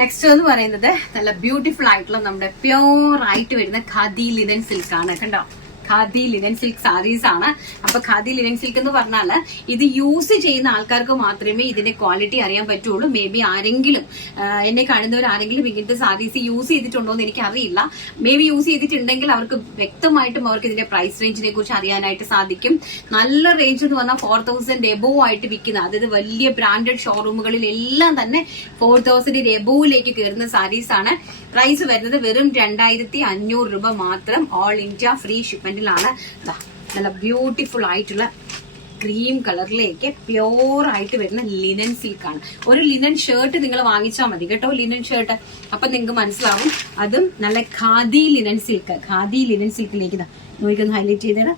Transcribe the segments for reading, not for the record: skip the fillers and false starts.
Next എന്ന് പറയുന്നത് നല്ല ബ്യൂട്ടിഫുൾ ആയിട്ടുള്ള നമ്മുടെ പ്യോർ ആയിട്ട് വരുന്ന ഖാദി ലിനൻ സിൽക്ക് ആണ്. കണ്ടോ, ഖാദി ലിനൻ സിൽക്ക് സാരീസ് ആണ്. അപ്പൊ ഖാദി ലിനൻ സിൽക്ക് എന്ന് പറഞ്ഞാല് ഇത് യൂസ് ചെയ്യുന്ന ആൾക്കാർക്ക് മാത്രമേ ഇതിന്റെ ക്വാളിറ്റി അറിയാൻ പറ്റുള്ളൂ. മേ ബി ആരെങ്കിലും എന്നെ കാണുന്നവർ ആരെങ്കിലും ഇങ്ങനത്തെ സാരീസ് യൂസ് ചെയ്തിട്ടുണ്ടോ എന്ന് എനിക്ക് അറിയില്ല. മേ ബി യൂസ് ചെയ്തിട്ടുണ്ടെങ്കിൽ അവർക്ക് വ്യക്തമായിട്ടും അവർക്ക് ഇതിന്റെ പ്രൈസ് റേഞ്ചിനെ കുറിച്ച് അറിയാനായിട്ട് സാധിക്കും. നല്ല റേഞ്ച് എന്ന് പറഞ്ഞാൽ 4000 എബോവ് ആയിട്ട് വിൽക്കുന്ന, അതായത് വലിയ ബ്രാൻഡഡ് ഷോറൂമുകളിൽ എല്ലാം തന്നെ 4000 എബോവിലേക്ക് കയറുന്ന സാരീസ് ആണ്. പ്രൈസ് വരുന്നത് വെറും 2500 രൂപ മാത്രം. ഓൾ ഇന്ത്യ ഫ്രീ ഷിപ്മെന്റിലാണ്. നല്ല ബ്യൂട്ടിഫുൾ ആയിട്ടുള്ള ക്രീം കളറിലേക്ക് പ്യോർ ആയിട്ട് വരുന്ന ലിനൻ സിൽക്ക് ആണ്. ഒരു ലിനൻ ഷർട്ട് നിങ്ങൾ വാങ്ങിച്ചാൽ മതി കേട്ടോ, ലിനൻ ഷർട്ട്. അപ്പൊ നിങ്ങൾക്ക് മനസ്സിലാവും അതും നല്ല khadi linen silk. Khadi linen സിൽക്കിലേക്ക് നോക്കിയൊന്ന് ഹൈലൈറ്റ് ചെയ്തേടാ.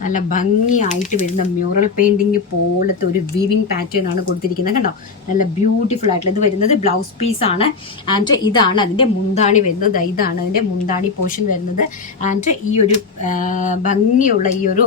നല്ല ഭംഗിയായിട്ട് വരുന്ന മ്യൂറൽ പെയിന്റിങ് പോലത്തെ ഒരു വീവിംഗ് പാറ്റേൺ ആണ് കൊടുത്തിരിക്കുന്നത്. കണ്ടോ, നല്ല ബ്യൂട്ടിഫുൾ ആയിട്ടുള്ള ഇത് വരുന്നത് ബ്ലൗസ് പീസ് ആണ്. ആൻഡ് ഇതാണ് അതിന്റെ മുന്താണി വരുന്നത്. ഇതാണ് അതിന്റെ മുന്താണി പോർഷൻ വരുന്നത്. ആൻഡ് ഈ ഒരു ഭംഗിയുള്ള ഈ ഒരു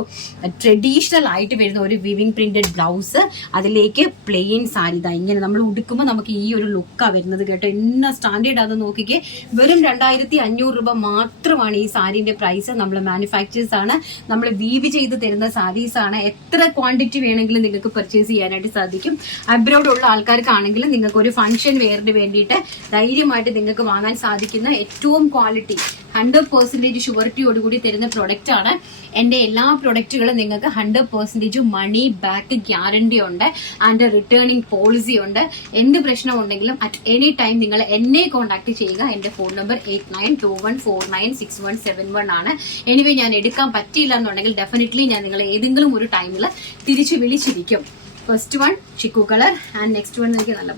ട്രഡീഷണൽ ആയിട്ട് വരുന്ന ഒരു വീവിംഗ് പ്രിന്റഡ് ബ്ലൗസ്, അതിലേക്ക് പ്ലെയിൻ സാരി. ഇങ്ങനെ നമ്മൾ ഉടുക്കുമ്പോൾ നമുക്ക് ഈ ഒരു ലുക്കാണ് വരുന്നത് കേട്ടോ. എന്ന സ്റ്റാൻഡേർഡ് അത് നോക്കിക്കേ. വെറും 2500 രൂപ മാത്രമാണ് ഈ സാരിന്റെ പ്രൈസ്. നമ്മൾ മാനുഫാക്ചേഴ്സ് ആണ്, നമ്മൾ വീവ് ചെയ്ത് തരുന്ന സാരീസ് ആണ്. എത്ര ക്വാണ്ടിറ്റി വേണമെങ്കിലും നിങ്ങൾക്ക് പർച്ചേസ് ചെയ്യാനായിട്ട് സാധിക്കും. അബ്രോഡ് ഉള്ള ആൾക്കാർക്കാണെങ്കിലും നിങ്ങൾക്ക് ഒരു ഫംഗ്ഷൻ വെയറിന് വേണ്ടിയിട്ട് ധൈര്യമായിട്ട് നിങ്ങൾക്ക് വാങ്ങാൻ സാധിക്കുന്ന ഏറ്റവും ക്വാളിറ്റി 100% ഷുവറിറ്റിയോടുകൂടി തരുന്ന പ്രൊഡക്റ്റ് ആണ്. എന്റെ എല്ലാ പ്രൊഡക്റ്റുകളും നിങ്ങൾക്ക് 100% മണി ബാക്ക് ഗ്യാരണ്ടി ഉണ്ട്. ആൻഡ് റിട്ടേണിംഗ് പോളിസി ഉണ്ട്. എന്ത് പ്രശ്നം ഉണ്ടെങ്കിലും അറ്റ് എനി ടൈം നിങ്ങൾ എന്നെ കോൺടാക്ട് ചെയ്യുക. എന്റെ ഫോൺ നമ്പർ 8921496171 ആണ്. എനിവേ ഞാൻ എടുക്കാൻ പറ്റിയില്ല എന്നുണ്ടെങ്കിൽ ഡെഫിനറ്റ്ലി ഞാൻ നിങ്ങളെ ഏതെങ്കിലും ഒരു ടൈമിൽ തിരിച്ചു വിളിച്ചിരിക്കും. First one chikoo colour and next one എനിക്ക് നല്ല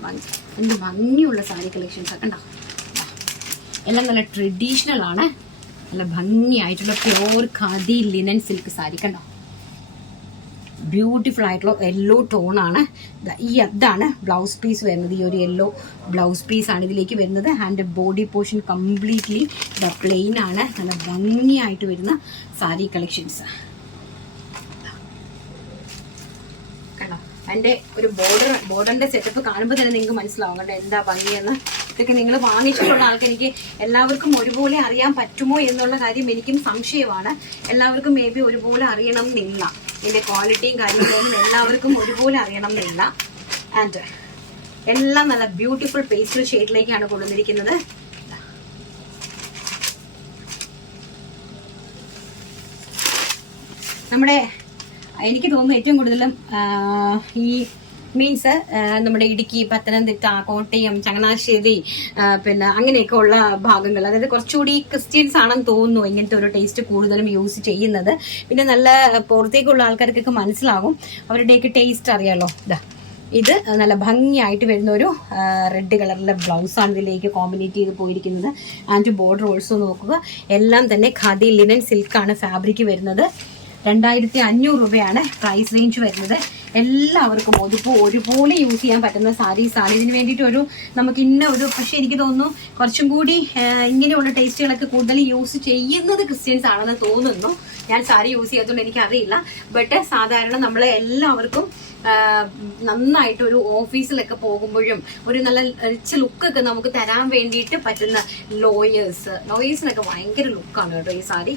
ഭംഗിയുള്ള സാരി കളക്ഷൻസ് ഒക്കെ ഉണ്ടാവും. എല്ലാം നല്ല ട്രഡീഷണൽ ആണ്. നല്ല ഭംഗിയായിട്ടുള്ള pure khadi linen silk sari. കണ്ടോ, ബ്യൂട്ടിഫുൾ ആയിട്ടുള്ള യെല്ലോ ടോൺ ആണ്. ഇതാണ് ബ്ലൗസ് പീസ് വരുന്നത്. ഈ ഒരു യെല്ലോ ബ്ലൗസ് പീസ് ആണ് ഇതിലേക്ക് വരുന്നത്. And body portion completely plain ആണ്. നല്ല ഭംഗിയായിട്ട് വരുന്ന സാരി കളക്ഷൻസ്. കണ്ടോ, അതിന്റെ ഒരു ബോർഡറിന്റെ സെറ്റപ്പ് കാണുമ്പോൾ തന്നെ നിങ്ങൾക്ക് മനസ്സിലാവും കണ്ടോ എന്താ ഭംഗിയെന്ന്. ഇതൊക്കെ നിങ്ങൾ വാങ്ങിച്ചിട്ടുള്ള ആൾക്ക് എനിക്ക് എല്ലാവർക്കും ഒരുപോലെ അറിയാൻ പറ്റുമോ എന്നുള്ള കാര്യം എനിക്കും സംശയമാണ്. എല്ലാവർക്കും മേ ബി ഒരുപോലെ അറിയണം എന്നില്ല. ഇതിന്റെ ക്വാളിറ്റിയും കാര്യങ്ങളൊന്നും എല്ലാവർക്കും ഒരുപോലെ അറിയണം എന്നില്ല. ആൻഡ് എല്ലാം നല്ല ബ്യൂട്ടിഫുൾ പേസ്റ്റൽ ഷെയ്ഡിലേക്കാണ് കൊണ്ടുവന്നിരിക്കുന്നത്. നമ്മുടെ എനിക്ക് തോന്നുന്നു ഏറ്റവും കൂടുതലും ഈ മീൻസ് നമ്മുടെ ഇടുക്കി, പത്തനംതിട്ട, കോട്ടയം, ചങ്ങനാശ്ശേരി പിന്നെ അങ്ങനെയൊക്കെ ഉള്ള ഭാഗങ്ങൾ, അതായത് കുറച്ചുകൂടി ക്രിസ്ത്യൻസ് ആണെന്ന് തോന്നുന്നു ഇങ്ങനത്തെ ഒരു ടേസ്റ്റ് കൂടുതലും യൂസ് ചെയ്യുന്നത്. പിന്നെ നല്ല പുറത്തേക്കുള്ള ആൾക്കാർക്കൊക്കെ മനസ്സിലാകും, അവരുടെയൊക്കെ ടേസ്റ്റ് അറിയാലോ. ഇത് നല്ല ഭംഗിയായിട്ട് വരുന്ന ഒരു റെഡ് കളറിലെ ബ്ലൗസാണ് ഇതിലേക്ക് കോമ്പിനേറ്റ് ചെയ്ത് പോയിരിക്കുന്നത്. ആൻഡ് ബോർഡർ ഓൾസോ നോക്കുക, എല്ലാം തന്നെ ഖാദി ലിനൻ സിൽക്കാണ് ഫാബ്രിക് വരുന്നത്. 2500 രൂപയാണ് പ്രൈസ് റേഞ്ച് വരുന്നത്. എല്ലാവർക്കും ഒരുപോലെ യൂസ് ചെയ്യാൻ പറ്റുന്ന സാരീസ് ആണ്. ഇതിന് വേണ്ടിയിട്ട് നമുക്ക് പക്ഷെ എനിക്ക് തോന്നുന്നു കുറച്ചും കൂടി ഇങ്ങനെയുള്ള ടേസ്റ്റുകളൊക്കെ കൂടുതൽ യൂസ് ചെയ്യുന്നത് ക്രിസ്ത്യൻസ് ആണെന്ന് തോന്നുന്നു. ഞാൻ സാരി യൂസ് ചെയ്യാത്തതുകൊണ്ട് എനിക്കറിയില്ല. ബട്ട് സാധാരണ നമ്മളെ എല്ലാവർക്കും നന്നായിട്ട് ഒരു ഓഫീസിലൊക്കെ പോകുമ്പോഴും ഒരു നല്ല റിച്ച് ലുക്കൊക്കെ നമുക്ക് തരാൻ വേണ്ടിയിട്ട് പറ്റുന്ന ലോയേഴ്സിനൊക്കെ ഭയങ്കര ലുക്കാണ് കേട്ടോ ഈ സാരി.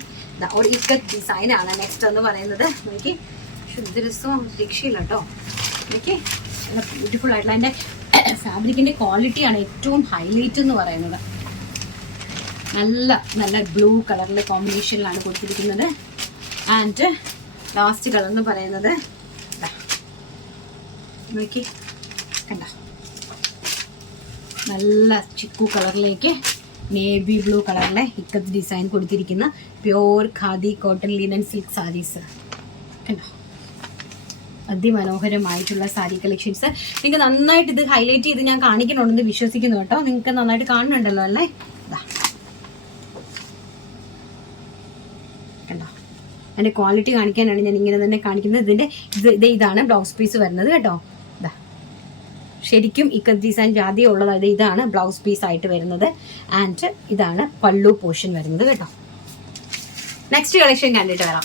ഒരു ഇക്കത്ത് ഡിസൈൻ ആണ് നെക്സ്റ്റ് എന്ന് പറയുന്നത്. എനിക്ക് ഇത് രസവും രക്ഷയില്ല കേട്ടോ. എനിക്ക് നല്ല ബ്യൂട്ടിഫുൾ ആയിട്ടുള്ള അതിന്റെ ഫാബ്രിക്കിന്റെ ക്വാളിറ്റിയാണ് ഏറ്റവും ഹൈലൈറ്റ് എന്ന് പറയുന്നത്. നല്ല നല്ല ബ്ലൂ കളറിലെ കോമ്പിനേഷനിലാണ് കൊടുത്തിരിക്കുന്നത്. ആൻഡ് ലാസ്റ്റ് കളർ എന്ന് പറയുന്നത് നോക്കി കണ്ട, നല്ല ചിക്കു കളറിലേക്ക് നേവി ബ്ലൂ കളറിലെ ഇക്കത്ത് ഡിസൈൻ കൊടുത്തിരിക്കുന്ന pure khadi cotton linen silk saris കണ്ടോ. അതിമനോഹരമായിട്ടുള്ള സാരി കളക്ഷൻസ്. നിങ്ങൾക്ക് നന്നായിട്ട് ഇത് ഹൈലൈറ്റ് ചെയ്ത് ഞാൻ കാണിക്കണമെന്ന് വിശ്വസിക്കുന്നു കേട്ടോ. നിങ്ങൾക്ക് നന്നായിട്ട് കാണുന്നുണ്ടല്ലോ അല്ലേ. കണ്ടോ, അതിന്റെ ക്വാളിറ്റി കാണിക്കാനാണ് ഞാൻ ഇങ്ങനെ തന്നെ കാണിക്കുന്നത്. ഇതാണ് ബ്ലൗസ് പീസ് വരുന്നത് കേട്ടോ. ശരിക്കും ഇക്കത്ത് ഡിസൈൻ ജാതി ഉള്ളത്. ഇതാണ് ബ്ലൗസ് പീസ് ആയിട്ട് വരുന്നത്. ആൻഡ് ഇതാണ് പല്ലു പോർഷൻ വരുന്നത് കേട്ടോ. നെക്സ്റ്റ് കളക്ഷൻ കണ്ടിട്ട് വരാം.